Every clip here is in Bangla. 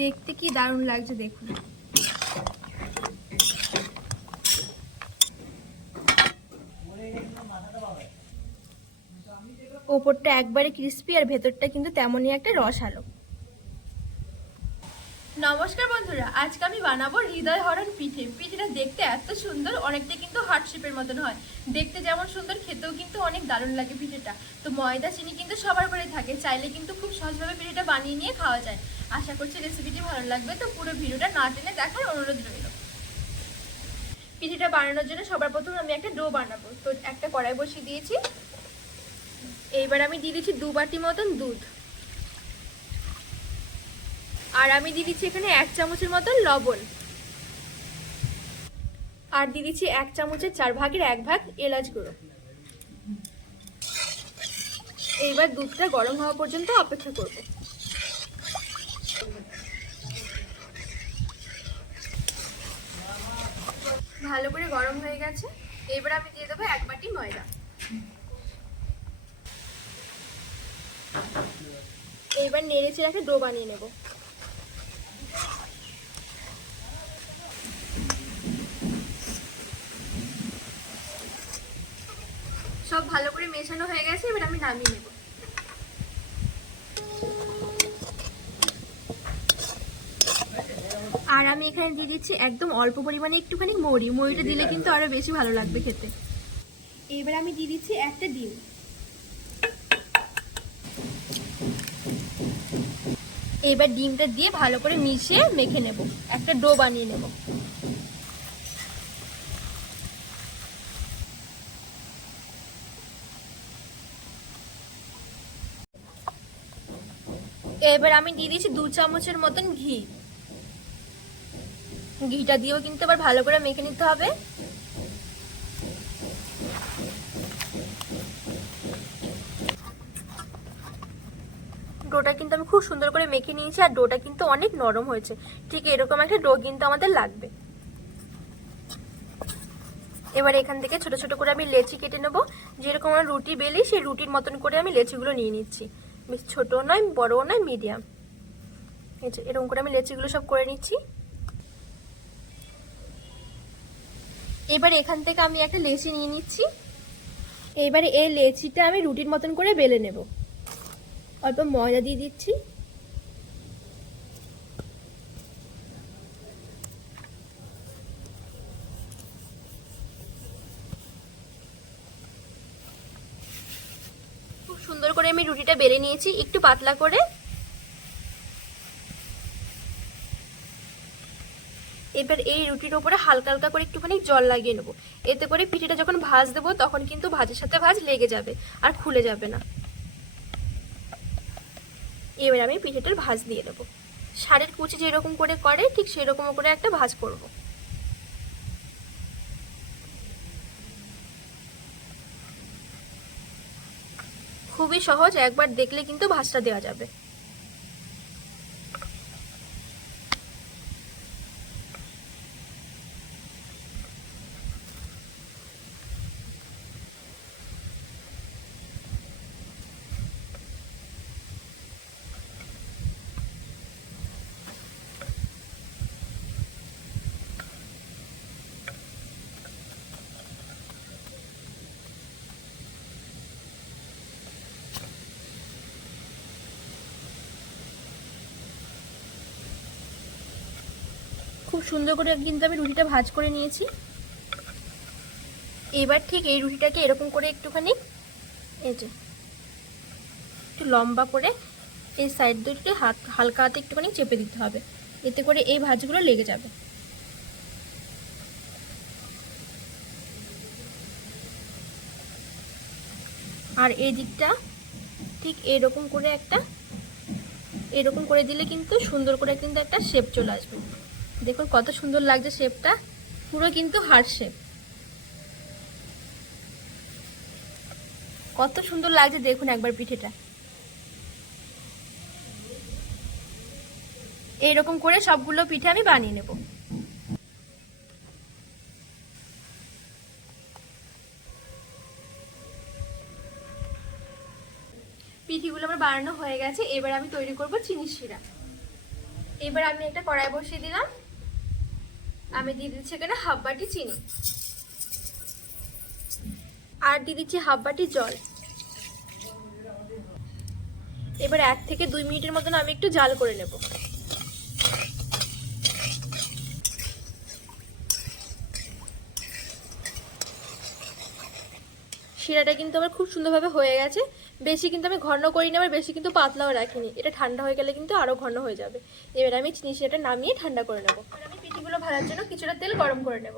দেখতে কি দারুণ লাগছে দেখুন। ওপরটা একবারে ক্রিস্পি আর ভেতরটা কিন্তু তেমনই একটা রস আলো নমস্কার বন্ধুরা, আজকে আমি বানাবো হৃদয় হরণ পিঠে। পিঠেটা দেখতে এত সুন্দর, অনেকটা কিন্তু হার্ট শেপের মতন হয়। দেখতে যেমন সুন্দর, খেতেও কিন্তু অনেক দারুণ লাগে পিঠেটা। তো ময়দা, চিনি কিন্তু সবার ঘরে থাকে, চাইলে কিন্তু খুব সহজভাবে পিঠেটা বানিয়ে নিয়ে খাওয়া যায়। আশা করছি রেসিপিটি ভালো লাগবে। তো পুরো ভিডিওটা না টেনে দেখার অনুরোধ রইল। পিঠেটা বানানোর জন্য সবার প্রথমে আমি একটা ডো বানাবো। তো একটা কড়াই বসিয়ে দিয়েছি। এইবার আমি দিয়ে দিচ্ছি দু বাটি মতন দুধ। আর আমি দিয়ে দিচ্ছি এখানে এক চামচের মতন লবণ। আর দিয়ে দিচ্ছি এক চামচের চার ভাগের এক ভাগ এলাচ গুঁড়ো। এইবার দুধটা গরম হওয়া পর্যন্ত অপেক্ষা করব ভালো করে গরম হয়ে গেছে এবার আমি দিয়ে দেবো এক বাটি ময়দা। এইবার নেড়ে চেড়ে একটা ডো বানিয়ে নেব। সব ভালো করে মেশানো হয়ে গেছে, এবার আমি নামিয়ে নেব। আর আমি এখানে দিয়ে দিচ্ছি একদম অল্প পরিমাণে একটুখানি মৌরি। মৌরিটা দিলে কিন্তু আরও বেশি ভালো লাগবে খেতে। এবার আমি দিয়ে দিচ্ছি একটা ডিম। এবার ডিমটা দিয়ে ভালো করে মিশিয়ে মেখে নেব। একটা ডো বানিয়ে নেব। এবার আমি দিয়ে দিয়েছি দু চামচের মতন ঘি। ঘিটা দিয়েও কিন্তু আবার ভালো করে মেখে নিতে হবে। ডোটা কিন্তু আমি খুব সুন্দর করে মেখে নিয়েছি আর ডোটা কিন্তু অনেক নরম হয়েছে। ঠিক এরকম একটা ডো কিন্তু আমাদের লাগবে। এবার এখান থেকে ছোট ছোট করে আমি লেচি কেটে নেব। যেরকম আমরা রুটি বেলি, সেই রুটির মতন করে আমি লেচিগুলো নিয়ে নিচ্ছি। বেশ ছোটো নয়, বড়ও নয়, মিডিয়াম। এরকম করে আমি লেচিগুলো সব করে নিচ্ছি। এবার এখান থেকে আমি একটা লেচি নিয়ে নিচ্ছি। এবারে এই লেচিটা আমি রুটির মতন করে বেলে নেব। অল্প ময়দা দিয়ে দিচ্ছি। খুব সুন্দর করে আমি রুটিটা বেলে নিয়েছি, একটু পাতলা করে। এবার এই রুটির ওপরে হালকা হালকা করে একটুখানি জল লাগিয়ে নেব। এতে করে পিঠেটা যখন ভাজ দেবো, তখন কিন্তু ভাজের সাথে ভাজ লেগে যাবে আর খুলে যাবে না। এবার আমি পিঠেটার ভাজ দিয়ে দেবো সারের কুচি যেরকম করে করে, ঠিক সেরকম করে একটা ভাজ করব। খুবই সহজ, একবার দেখলে কিন্তু ভাজটা দেওয়া যাবে। খুব সুন্দর করে কিন্তু আমি রুটিটা ভাজ করে নিয়েছি। এবার ঠিক এই রুটিটাকে এরকম করে একটুখানি এই যে একটু লম্বা করে এই সাইড দুটো হাত, হালকা হাতে একটুখানি চেপে দিতে হবে। এতে করে এই ভাজগুলো লেগে যাবে। আর এই দিকটা ঠিক এরকম করে একটা, এরকম করে দিলে কিন্তু সুন্দর করে কিন্তু একটা শেপ চলে আসবে। দেখুন কত সুন্দর লাগছে শেপটা। পুরো কিন্তু হার্ট শেপ। কত সুন্দর লাগছে দেখুন একবার পিঠেটা। এইরকম করে সবগুলো পিঠে আমি বানিয়ে নেব। পিঠিগুলো আমার বানানো হয়ে গেছে, এবার আমি তৈরি করব চিনি শিরা। এবার আমি একটা কড়াই বসিয়ে দিলাম। আমি দিয়ে দিচ্ছি এখানে হাফ বাটি চিনি। আর দিয়ে দিচ্ছি হাফ বাটি জল। এবার এক থেকে দুই মিনিটের মতন আমি একটু জাল করে নেব। শিরাটা কিন্তু আমার খুব সুন্দরভাবে হয়ে গেছে। বেশি কিন্তু আমি ঘন করিনি, আবার বেশি কিন্তু পাতলাও রাখিনি। এটা ঠান্ডা হয়ে গেলে কিন্তু আরও ঘন হয়ে যাবে। এবার আমি চিনি শিরাটা নামিয়ে ঠান্ডা করে নেব। আমি পিঠিগুলো ভাজার জন্য কিছুটা তেল গরম করে নেব।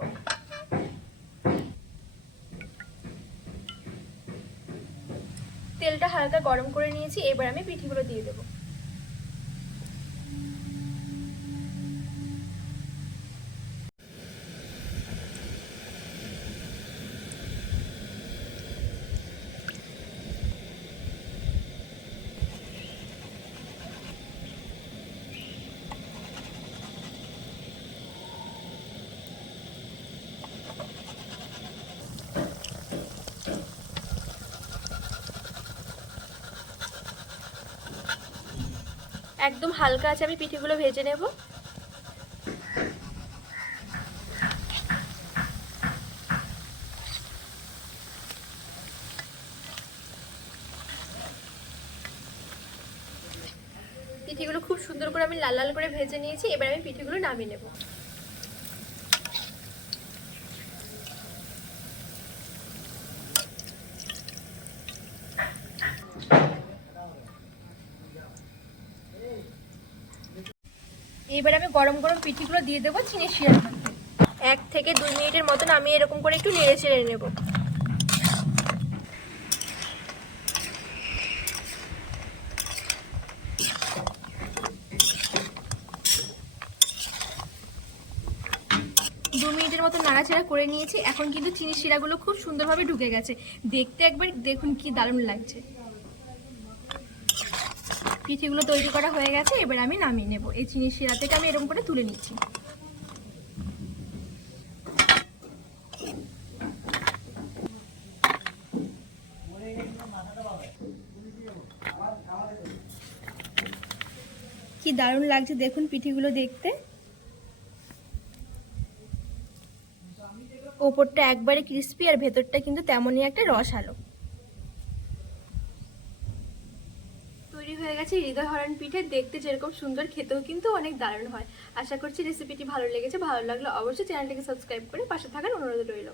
তেলটা হালকা গরম করে নিয়েছি, এবার আমি পিঠিগুলো দিয়ে দেবো। একদম হালকা আছে, আমি পিঠেগুলো ভেজে নেব। পিঠেগুলো খুব সুন্দর করে আমি লাল লাল করে ভেজে নিয়েছি, এবার আমি পিঠেগুলো নামিয়ে নেব। এবার আমি গরম গরম পিঠিগুলো দিয়ে দেবো চিনি শিরার মধ্যে। এক থেকে দুই মিনিটের মতন আমি এরকম করে একটু নেড়ে চেড়ে নেব। মিনিটের মতো নাড়াচাড়া করে নিয়েছি, এখন কিন্তু চিনি শিরাগুলো খুব সুন্দরভাবে ঢুকে গেছে। দেখতে একবার দেখুন কি দারুণ লাগছে। পিঠেগুলো তৈরি করা হয়ে গেছে, এবার আমি নামিয়ে নেব। এই চিনি শিরা থেকে আমি এরকম করে তুলে নিচ্ছি। কি দারুণ লাগছে দেখুন পিঠেগুলো দেখতে। ওপরটা একবারে ক্রিস্পি আর ভেতরটা কিন্তু তেমনই একটা রস আলো তৈরি হয়ে গেছে হৃদয় হরণ পিঠে। দেখতে যেরকম সুন্দর, খেতেও কিন্তু অনেক দারুণ হয়। আশা করছি রেসিপিটি ভালো লেগেছে। ভালো লাগলে অবশ্যই চ্যানেলটিকে সাবস্ক্রাইব করে পাশে থাকার অনুরোধ রইল।